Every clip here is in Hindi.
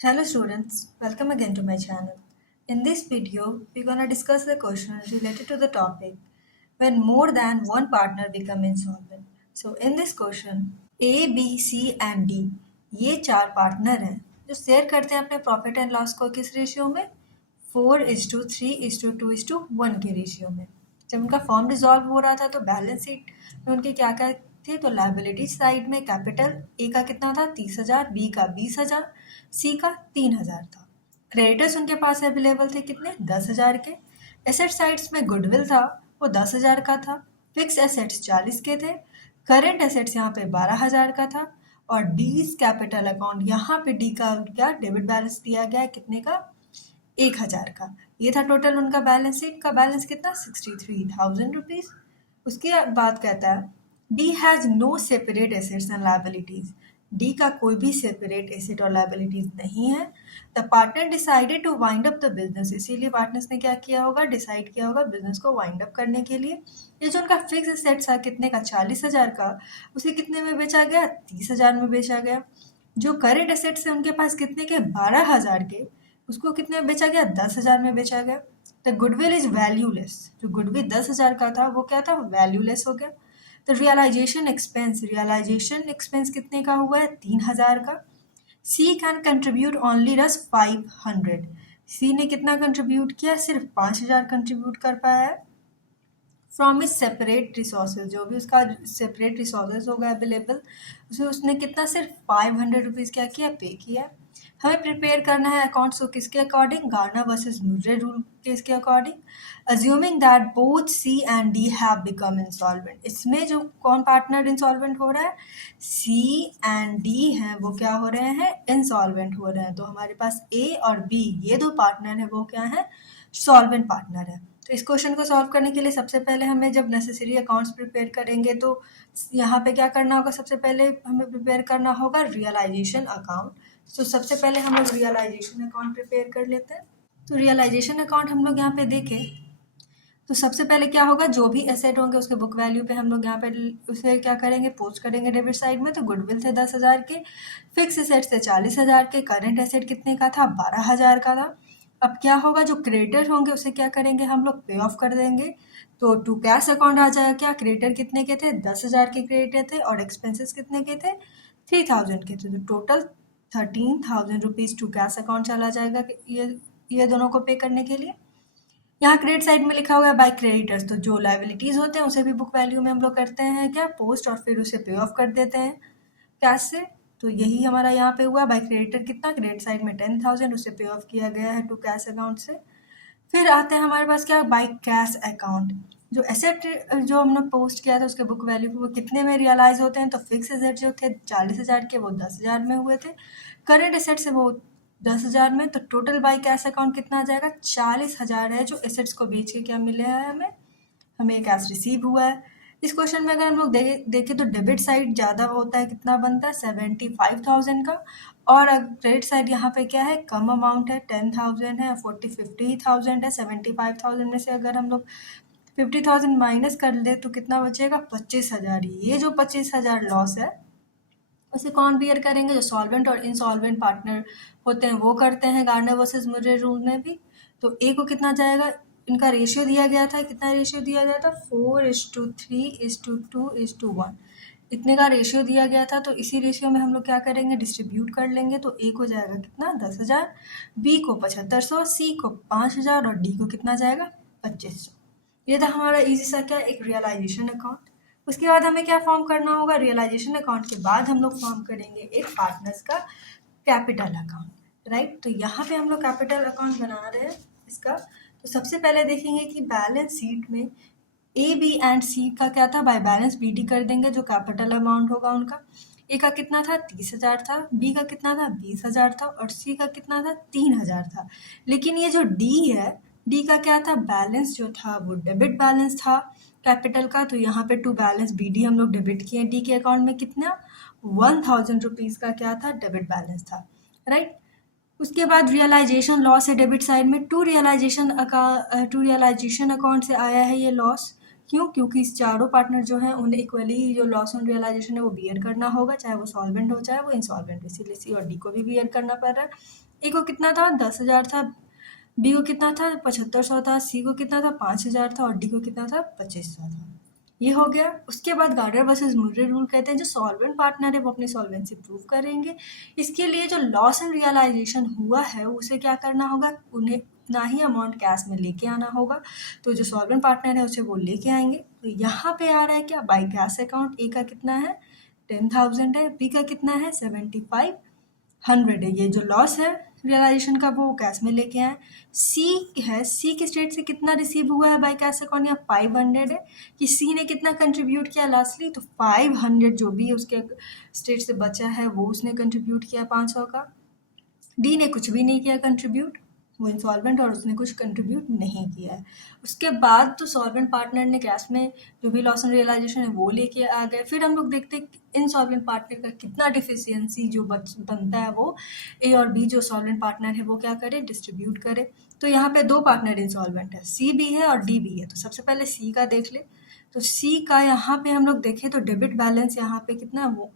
Hello students, welcome again to my channel. In this video, we're gonna discuss the question related to the topic when more than one partner become insolvent. So in this question, A, B, C and D ये चार पार्टनर हैं जो शेयर करते हैं अपने प्रॉफिट एंड लॉस को किस रेशियो में 4:3:2:1 के रेशियो में। जब उनका फॉर्म डिसॉल्व हो रहा था तो बैलेंस शीट में उनके क्या क्या थे, तो लायबिलिटी साइड में कैपिटल ए का कितना था 30,000, बी का 20,000, सी का 3,000 था। क्रेडिटर्स उनके पास अवेलेबल थे कितने 10,000 के। एसेट साइड्स में गुडविल था वो 10,000 का था। फिक्स एसेट्स 40 के थे। करेंट एसेट्स यहाँ पे 12,000 का था और डीज कैपिटल अकाउंट यहाँ पे डी का क्या डेबिट बैलेंस दिया गया है कितने का 1,000 का। ये था टोटल उनका बैलेंस शीट का बैलेंस कितना 63,000 रुपीज। उसके बाद कहता है D has no separate assets and liabilities. D का कोई भी सेपरेट एसेट और लायबिलिटीज नहीं है। The partner decided to wind up the business, इसीलिए पार्टनर्स ने क्या किया होगा डिसाइड किया होगा बिजनेस को वाइंड अप करने के लिए। ये जो उनका फिक्स एसेट्स था कितने का 40,000 का, उसे कितने में बेचा गया 30,000 में बेचा गया। जो करेंट एसेट्स है उनके पास कितने के 12,000 के, उसको कितने में बेचा गया 10,000 में बेचा गया। द गुडविल इज वैल्यूलेस, जो गुडविल 10,000 का था वो क्या था वैल्यूलेस हो गया। तो रियलाइजेशन एक्सपेंस कितने का हुआ है 3,000 का। सी कैन कंट्रीब्यूट ओनली रस 500, सी ने कितना कंट्रीब्यूट किया सिर्फ 5,000 कंट्रीब्यूट कर पाया है। फ्रॉम इज सेपरेट रिसोर्सेज, जो भी उसका सेपरेट रिसोर्सेज होगा अवेलेबल उसे उसने कितना सिर्फ 500 रुपीज़ क्या किया पे किया। हमें प्रिपेयर करना है अकाउंट्स को किसके according Garner versus Murray rule case के according. Assuming that both C and D have become insolvent, इसमें जो कौन पार्टनर इंसॉल्वेंट हो रहा है सी एंड डी हैं वो क्या हो रहे हैं इंसॉल्वेंट हो रहे हैं। तो हमारे पास ए और बी ये दो पार्टनर है वो क्या है सॉल्वेंट पार्टनर है। तो इस क्वेश्चन को सॉल्व करने के लिए सबसे पहले हमें जब नेसेसरी अकाउंट्स प्रिपेयर करेंगे तो यहाँ पे क्या करना होगा, सबसे पहले हमें प्रिपेयर करना होगा रियलाइजेशन अकाउंट। तो सबसे पहले हम लोग रियलाइजेशन अकाउंट प्रिपेयर कर लेते हैं। तो रियलाइजेशन अकाउंट हम लोग यहाँ पे देखें तो सबसे पहले क्या होगा जो भी एसेट होंगे उसके बुक वैल्यू पे हम लोग यहाँ पे उसे क्या करेंगे पोस्ट करेंगे डेबिट साइड में। तो गुडविल थे 10,000 के, फिक्स एसेट थे 40,000 के, करेंट एसेट कितने का था 12,000 का था। अब क्या होगा जो क्रेडिटर होंगे उसे क्या करेंगे हम लोग पे ऑफ कर देंगे। तो टू कैश अकाउंट आ जाएगा क्या क्रेडिटर कितने के थे 10,000 के क्रेडिटर थे और एक्सपेंसेस कितने के थे 3,000 के थे। तो total 13,000 rupees to cash account चला जाएगा ये दोनों को पे करने के लिए। यहाँ क्रेडिट साइड में लिखा हुआ है बाय क्रेडिटर्स, तो जो लाइबिलिटीज होते हैं उसे भी बुक वैल्यू में हम लोग करते हैं क्या पोस्ट और फिर उसे पे ऑफ कर देते हैं कैश से। तो यही हमारा यहाँ पे हुआ बाय क्रेडिटर कितना क्रेडिट साइड में 10,000 उसे पे ऑफ किया गया है टू कैश अकाउंट से। फिर आते हैं हमारे पास क्या बाय कैश अकाउंट, जो एसेट जो हमने पोस्ट किया था उसके बुक वैल्यू पे वो कितने में रियलाइज होते हैं। तो फिक्स एसेट जो थे 40,000 के वो 10,000 में हुए थे, करेंट एसेट से वो 10,000 में। तो टोटल बाय कैश अकाउंट कितना आ जाएगा 40,000 है जो एसेट्स को बेच के क्या मिले हैं हमें हमें कैश रिसीव हुआ है। इस क्वेश्चन में अगर हम लोग देखें तो डेबिट साइड ज़्यादा होता है कितना बनता है 75,000 का, और क्रेडिट साइड यहाँ पे क्या है कम अमाउंट है 10,000 है, 50,000 है। 75,000 में से अगर हम लोग 50,000 माइनस कर ले तो कितना बचेगा 25,000। ये जो 25,000 लॉस है उसे कौन बियर करेंगे जो सॉल्वेंट और इनसॉल्वेंट पार्टनर होते हैं वो करते हैं गार्नर वर्सेस मुर्रे रूल में भी। तो ए को कितना जाएगा, इनका रेशियो दिया गया था कितना रेशियो दिया गया था 4:3:2:1, इतने का रेशियो दिया गया था। तो इसी रेशियो में हम लोग क्या करेंगे डिस्ट्रीब्यूट कर लेंगे। तो ए को जाएगा कितना 10,000, बी को 7,500, सी को 5,000 और डी को कितना जाएगा 2,500। ये था हमारा इजी सा क्या एक रियलाइजेशन अकाउंट। उसके बाद हमें क्या फॉर्म करना होगा रियलाइजेशन अकाउंट के बाद हम लोग फॉर्म करेंगे एक पार्टनर्स का कैपिटल अकाउंट, राइट। तो यहाँ पे हम लोग कैपिटल अकाउंट बना रहे हैं इसका। तो सबसे पहले देखेंगे कि बैलेंस शीट में ए बी एंड सी का क्या था बाय बैलेंस बी डी कर देंगे जो कैपिटल अमाउंट होगा उनका। ए का कितना था 30,000 था, बी का कितना था 20,000 था और सी का कितना था 3,000 था। लेकिन ये जो डी है डी का क्या था बैलेंस जो था वो डेबिट बैलेंस था कैपिटल का। तो यहाँ पे टू बैलेंस बी डी हम लोग डेबिट किए, डी के अकाउंट में कितना 1,000 रुपीज़ का क्या था डेबिट बैलेंस था, राइट। उसके बाद रियलाइजेशन लॉस है डेबिट साइड में, टू रियलाइजेशन अकाउंट से आया है ये लॉस। क्यों, क्योंकि इस चारों पार्टनर जो हैं उन्हें इक्वली जो लॉस ऑन रियलाइजेशन है वो बियर करना होगा, चाहे वो सॉल्वेंट हो चाहे वो इंसॉल्वेंट, इसीलिए सी और डी को भी बियर करना पड़ रहा है। ए को कितना था 10,000 था, बी को कितना था 7500 था, सी को कितना था 5000 था और डी को कितना था 2500 था। ये हो गया। उसके बाद गार्डर वर्सेस मुर्रे रूल कहते हैं जो सॉल्वेंट पार्टनर है वो अपनी सॉल्वेंसी प्रूव करेंगे। इसके लिए जो लॉस एंड रियलाइजेशन हुआ है उसे क्या करना होगा, उन्हें उतना ही अमाउंट कैश में लेके आना होगा। तो जो सॉल्वेंट पार्टनर है उसे वो लेके आएंगे। तो यहाँ पे आ रहा है क्या, बाई कैश अकाउंट ए का कितना है 10,000 है, बी का कितना है 7500 है। ये जो लॉस है रियलाइजेशन का वो कैश में लेके आए। सी है, सी के स्टेट से कितना रिसीव हुआ है बाई कैश अकाउंट, या 500 है कि सी ने कितना कंट्रीब्यूट किया लास्टली, तो 500 जो भी उसके स्टेट से बचा है वो उसने कंट्रीब्यूट किया 500 का। डी ने कुछ भी नहीं किया कंट्रीब्यूट, वो इंसॉल्वेंट और उसने कुछ कंट्रीब्यूट नहीं किया है। उसके बाद तो सॉल्वेंट पार्टनर ने कैश में जो भी लॉस एंड रियलाइजेशन है वो लेके आ गए। फिर हम लोग देखते हैं इनसॉल्वेंट पार्टनर का कितना डिफिशियंसी जो बनता है वो ए और बी जो सॉल्वेंट पार्टनर है वो क्या करे, डिस्ट्रीब्यूट करे। तो यहाँ पे दो पार्टनर इंसॉल्वेंट है, सी भी है और डी भी है। तो सबसे पहले सी का देख ले। तो सी का यहाँ पे हम लोग देखें तो डेबिट बैलेंस यहाँ पे कितना है, वो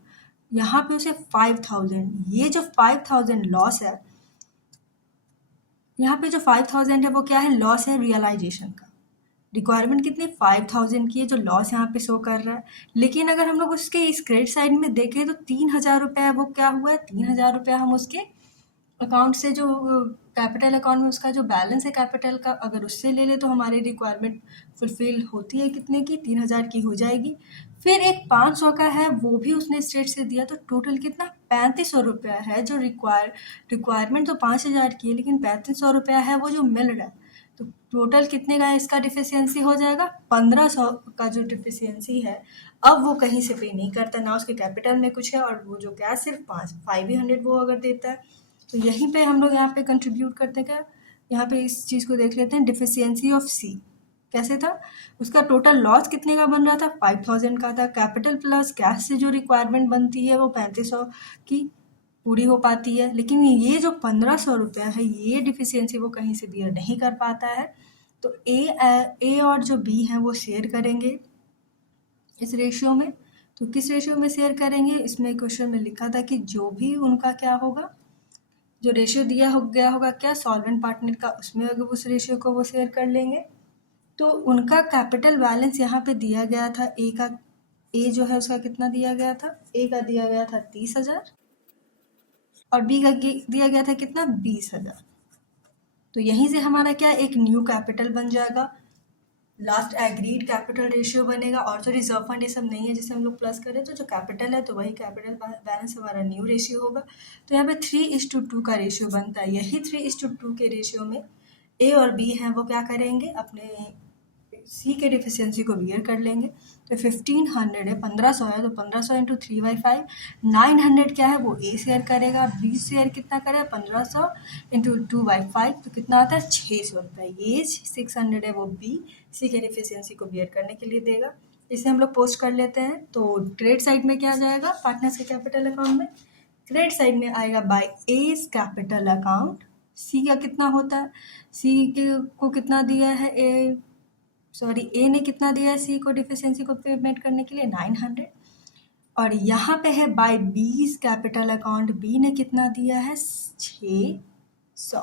यहाँ पे उसे 5000, ये जो 5000 लॉस है, यहाँ पे जो 5000 है वो क्या है, लॉस है रियलाइजेशन का। रिक्वायरमेंट कितनी 5000 की है जो लॉस यहाँ पे शो कर रहा है। लेकिन अगर हम लोग उसके इस क्रेडिट साइड में देखें तो 3000 रुपये वो क्या हुआ है, 3000 रुपये हम उसके अकाउंट से जो कैपिटल अकाउंट में उसका जो बैलेंस है कैपिटल का, अगर उससे ले ले तो हमारी रिक्वायरमेंट फुलफिल होती है कितने की, 3000 की हो जाएगी। फिर एक 500 का है वो भी उसने स्टेट से दिया, तो टोटल कितना 3500 रुपया है जो रिक्वायरमेंट तो 5000 की है लेकिन 3500 रुपया है वो जो मिल रहा है। तो टोटल कितने का इसका डिफिशियंसी हो जाएगा, 1500 का जो डिफिशियंसी है। अब वो कहीं से पे नहीं करता, ना उसके कैपिटल में कुछ है, और वो जो कैश सिर्फ 500 वो अगर देता है। तो यहीं पे हम लोग यहाँ पे कंट्रीब्यूट करते हैं क्या, यहाँ पे इस चीज़ को देख लेते हैं, डिफिशियंसी ऑफ सी कैसे था। उसका टोटल लॉस कितने का बन रहा था, 5000 का था। कैपिटल प्लस कैश से जो रिक्वायरमेंट बनती है वो 3500 की पूरी हो पाती है। लेकिन ये जो 1500 रुपया है ये डिफिशियंसी वो कहीं से बियर नहीं कर पाता है। तो ए और जो बी है वो शेयर करेंगे इस रेशियो में। तो किस रेशियो में शेयर करेंगे, इसमें क्वेश्चन में लिखा था कि जो भी उनका क्या होगा, जो रेशियो दिया हो गया होगा क्या सॉल्वेंट पार्टनर का, उसमें अगर उस रेशियो को वो शेयर कर लेंगे। तो उनका कैपिटल बैलेंस यहाँ पे दिया गया था, ए जो है उसका कितना दिया गया था, ए का दिया गया था 30,000 और बी का दिया गया था कितना 20,000। तो यहीं से हमारा क्या एक न्यू कैपिटल बन जाएगा, लास्ट एग्रीड कैपिटल रेशियो बनेगा। और तो रिजर्व फंड ये सब नहीं है जिसे हम लोग प्लस करें, तो जो कैपिटल है तो वही कैपिटल बैलेंस हमारा न्यू रेशियो होगा। तो यहाँ पे 3:2 का रेशियो बनता है। यही 3:2 के रेशियो में ए और बी हैं वो क्या करेंगे, अपने सी के डिफिशियंसी को बियर कर लेंगे। तो 1500 है, 1500 है, तो 1500 इंटू 3/5, 900 क्या है वो ए शेयर करेगा, बी शेयर कितना करेगा 1500 इंटू 2/5, तो कितना आता है 600 रुपये। ये 600 है वो बी सी के डिफिशियंसी को बियर करने के लिए देगा। इसे हम लोग पोस्ट कर लेते हैं। तो क्रेडिट साइड में क्या जाएगा, पार्टनर्स के कैपिटल अकाउंट में, क्रेडिट साइड में आएगा बाय एज कैपिटल अकाउंट। सी का कितना होता है, सी के को कितना दिया है ए ने कितना दिया है सी को डिफिशियंसी को पेमेंट करने के लिए 900। और यहाँ पे है बाय बीज कैपिटल अकाउंट, बी ने कितना दिया है 600।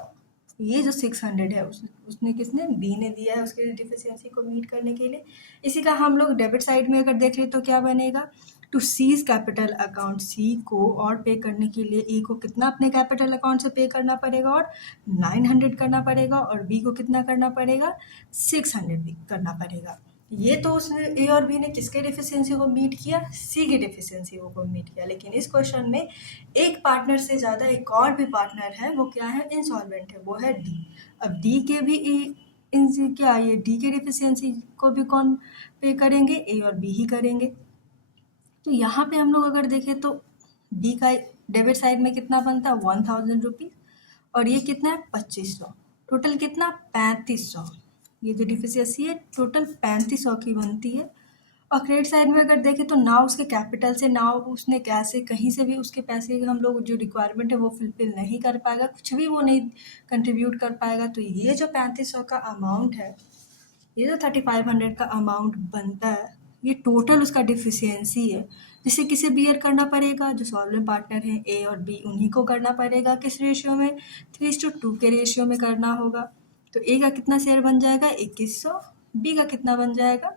ये जो 600 है उसने किसने, बी ने दिया है उसके डिफिशियंसी को मीट करने के लिए। इसी का हम लोग डेबिट साइड में अगर देख ले तो क्या बनेगा, टू सीज कैपिटल अकाउंट, सी को और पे करने के लिए ए को कितना अपने कैपिटल अकाउंट से पे करना पड़ेगा और 900 करना पड़ेगा, और बी को कितना करना पड़ेगा 600 भी करना पड़ेगा। ये तो उसने ए और बी ने किसके डिफिशियंसी को मीट किया, सी की डिफिशियंसी को मीट किया। लेकिन इस क्वेश्चन में एक पार्टनर से ज़्यादा एक और भी पार्टनर है, वो क्या है इंसॉल्वेंट है, वो है डी। अब डी के भी क्या ये डी के डिफिशियंसी को भी कौन पे करेंगे, ए और बी ही करेंगे। तो यहाँ पे हम लोग अगर देखें तो डी का डेबिट साइड में कितना बनता है 1000 रुपीज़, और ये कितना है 2500, टोटल कितना 3500। ये जो डिफिशियंसी है टोटल 3500 की बनती है। और क्रेडिट साइड में अगर देखें तो ना उसके कैपिटल से ना उसने कैसे कहीं से भी उसके पैसे हम लोग जो रिक्वायरमेंट है वो फुलफिल नहीं कर पाएगा, कुछ भी वो नहीं कंट्रीब्यूट कर पाएगा। तो ये जो 3500 का अमाउंट है, ये जो 3500 का अमाउंट बनता है, ये टोटल उसका डिफिशियंसी है जिसे किसे बियर करना पड़ेगा, जो सॉल्वेंट पार्टनर है ए और बी उन्हीं को करना पड़ेगा। किस रेशियो में? 3:2 के रेशियो में करना होगा। तो ए का कितना शेयर बन जाएगा? 2100। बी का कितना बन जाएगा?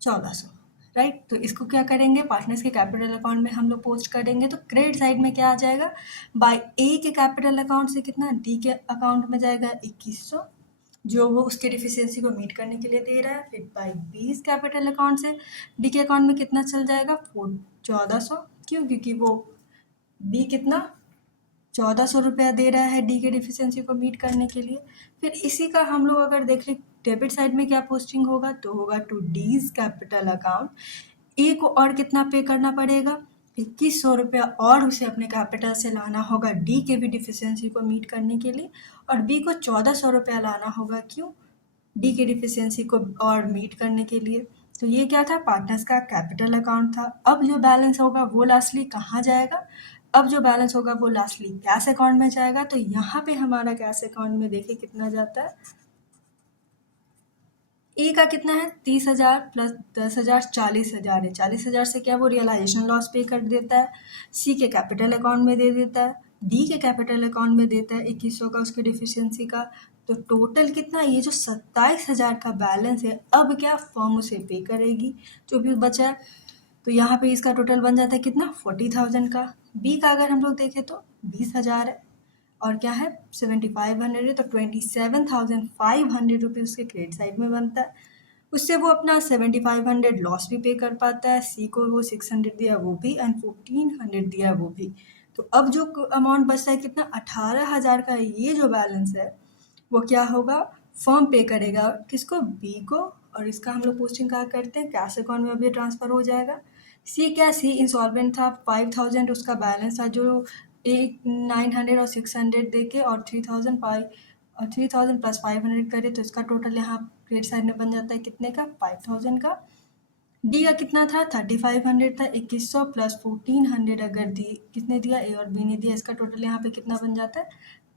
1400, राइट। तो इसको क्या करेंगे? पार्टनर्स के कैपिटल अकाउंट में हम लोग पोस्ट करेंगे। तो क्रेडिट साइड में क्या आ जाएगा? बाय ए के कैपिटल अकाउंट से कितना डी के अकाउंट में जाएगा? 2100, जो वो उसके डिफिशियंसी को मीट करने के लिए दे रहा है। फिर बाई बी कैपिटल अकाउंट से डी के अकाउंट में कितना चल जाएगा? 1400। क्यों? क्योंकि वो बी कितना 1400 रुपया दे रहा है डी के डिफिशियंसी को मीट करने के लिए। फिर इसी का हम लोग अगर देख लें डेबिट साइड में क्या पोस्टिंग होगा, तो होगा टू डीज कैपिटल अकाउंट। ए को और कितना पे करना पड़ेगा? 2100 रुपया और उसे अपने कैपिटल से लाना होगा डी के भी डिफिशियंसी को मीट करने के लिए। और बी को 1400 रुपया लाना होगा, क्यों? डी के डिफिशियंसी को और मीट करने के लिए। तो ये क्या था? पार्टनर्स का कैपिटल अकाउंट था। अब जो बैलेंस होगा वो लास्टली कहाँ जाएगा? अब जो बैलेंस होगा वो लास्टली कैश अकाउंट में जाएगा। तो यहाँ पे हमारा कैश अकाउंट में देखिए कितना जाता है। ए का कितना है? 30,000 प्लस 10,000 40,000 है। 40,000 से क्या वो रियलाइजेशन लॉस पे कर देता है। सी के कैपिटल अकाउंट में दे देता है। डी के कैपिटल अकाउंट में देता है 2100 का उसके डिफिशियंसी का। तो टोटल कितना? ये जो 27,000 का बैलेंस है, अब क्या फर्म उसे पे करेगी जो भी बचा है। तो यहाँ पे इसका टोटल बन जाता है कितना? 40,000 का। बी का अगर हम लोग देखें तो 20,000 है और क्या है 7,500 है। तो 27,500 रुपये उसके क्रेडिट साइड में बनता है। उससे वो अपना 7,500 लॉस भी पे कर पाता है। सी को वो 600 दिया वो भी, एंड 1,400 दिया वो भी। तो अब जो अमाउंट बचता है कितना? 18,000 का। ये जो बैलेंस है वो क्या होगा? फर्म पे करेगा किसको? बी को। और इसका हम लोग पोस्टिंग कहाँ करते हैं? कैश अकाउंट में अभी ट्रांसफर हो जाएगा। सी क्या? सी इंसॉल्वेंट था। 5,000 उसका बैलेंस था, जो 900 और 600 दे के और 3,000 प्लस 500 करे तो इसका टोटल यहाँ क्रेडिट साइड में बन जाता है कितने का? 5,000 का। डी का कितना था? 3,500 था। 2100 प्लस 1,400 अगर दी किसने दिया? ए और बी ने दिया। इसका टोटल यहाँ पे कितना बन जाता है?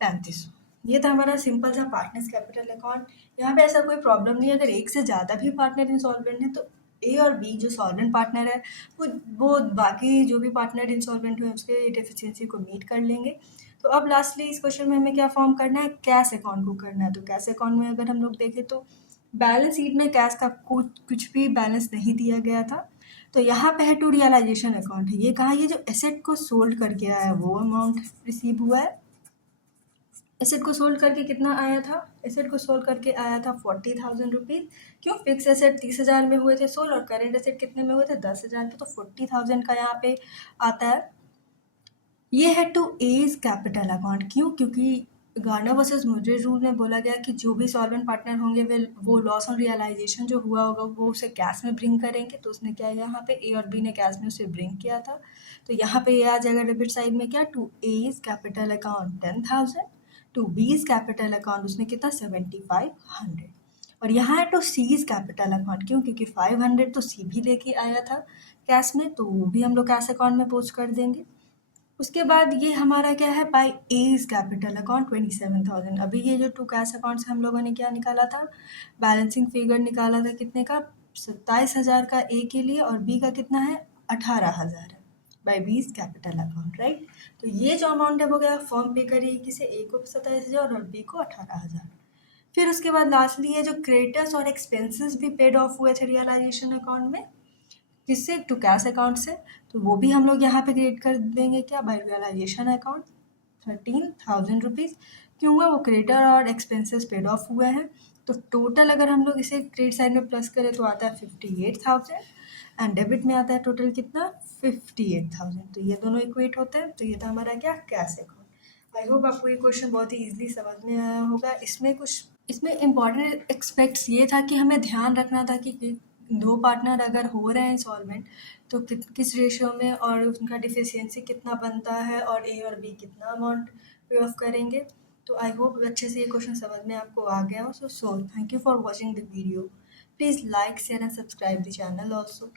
3,500। ये था हमारा सिंपल सा पार्टनर्स कैपिटल अकाउंट। यहाँ पे ऐसा कोई प्रॉब्लम नहीं है। अगर एक से ज़्यादा भी पार्टनर इंसॉल्वेंट है तो ए और बी जो सॉल्वेंट पार्टनर है वो बाकी जो भी पार्टनर इंसॉल्वेंट हुए उसके डेफिशिएंसी को मीट कर लेंगे। तो अब लास्टली इस क्वेश्चन में हमें क्या फॉर्म करना है? कैश अकाउंट को करना है। तो कैश अकाउंट में अगर हम लोग देखें तो बैलेंस शीट में कैश का कुछ भी बैलेंस नहीं दिया गया था। तो यहाँ पे है टू रियलाइजेशन अकाउंट है। ये कहाँ? ये जो एसेट को सोल्ड करके आया है वो अमाउंट रिसीव हुआ है। एसेट को सोल्ड करके कितना आया था? एसेट को सोल्ड करके आया था 40,000 रुपीज़। क्यों? फिक्स एसेट 30,000 में हुए थे सोल्ड और करेंट एसेट कितने में हुए थे? 10,000 पे। तो 40,000 का यहाँ पे आता है। ये है टू एज कैपिटल अकाउंट। क्यों? क्योंकि गार्नर वर्सेस मुर्रे रूल में बोला गया कि जो भी सॉल्वेंट पार्टनर होंगे वो लॉस ऑन रियलाइजेशन जो हुआ होगा वो उसे कैश में ब्रिंग करेंगे। तो उसने क्या यहाँ पे ए और बी ने कैश में उसे ब्रिंग किया था। तो यहाँ पे ये आ जाएगा डेबिट साइड में क्या? To A's capital account 10,000, to B's capital account उसने कितना? 7,500। और यहाँ है टू सीज कैपिटल अकाउंट। क्यों? क्योंकि 500 तो सी भी लेके आया था कैश में, तो वो भी हम लोग कैश अकाउंट में पोस्ट कर देंगे। उसके बाद ये हमारा क्या है? By A's capital account 27,000। अभी ये जो टू कैश अकाउंट से हम लोगों ने क्या निकाला था? बैलेंसिंग फिगर निकाला था कितने का? 27,000 का ए के लिए और बी का कितना है? 18,000 है बाय बीज कैपिटल अकाउंट, राइट। तो ये जो अमाउंट है वो क्या? फर्म पे करेगी किसे? ए को 27,000 और बी को 18,000। फिर उसके बाद लास्टली है जो क्रेडिटर्स और एक्सपेंसेस भी पेड ऑफ हुए थे रियलाइजेशन अकाउंट में, किससे? टू कैश अकाउंट से। तो वो भी हम लोग यहाँ पे क्रिएट कर देंगे क्या? By realisation account 13,000 rupees. क्यों हुआ? वो क्रेडिटर और एक्सपेंसेस पेड ऑफ हुए हैं। तो टोटल अगर हम लोग इसे क्रेडिट साइड में प्लस करें तो आता है 58,000 एंड डेबिट में आता है टोटल कितना? 58,000। तो ये दोनों इक्वेट होते हैं। तो ये था हमारा क्या? Cash account. आई होप आपको ये क्वेश्चन बहुत ही ईजिली समझ में आया होगा। इसमें इम्पॉर्टेंट एक्सपेक्ट्स ये था कि हमें ध्यान रखना था कि दो पार्टनर अगर हो रहे हैं इंसॉल्वेंट तो किस रेशियो में और उनका डिफिशियंसी कितना बनता है और ए और बी कितना अमाउंट पे ऑफ करेंगे। तो आई होप अच्छे से ये क्वेश्चन समझ में आपको आ गया हो। So thank you for watching the video. Please like share and subscribe the channel also.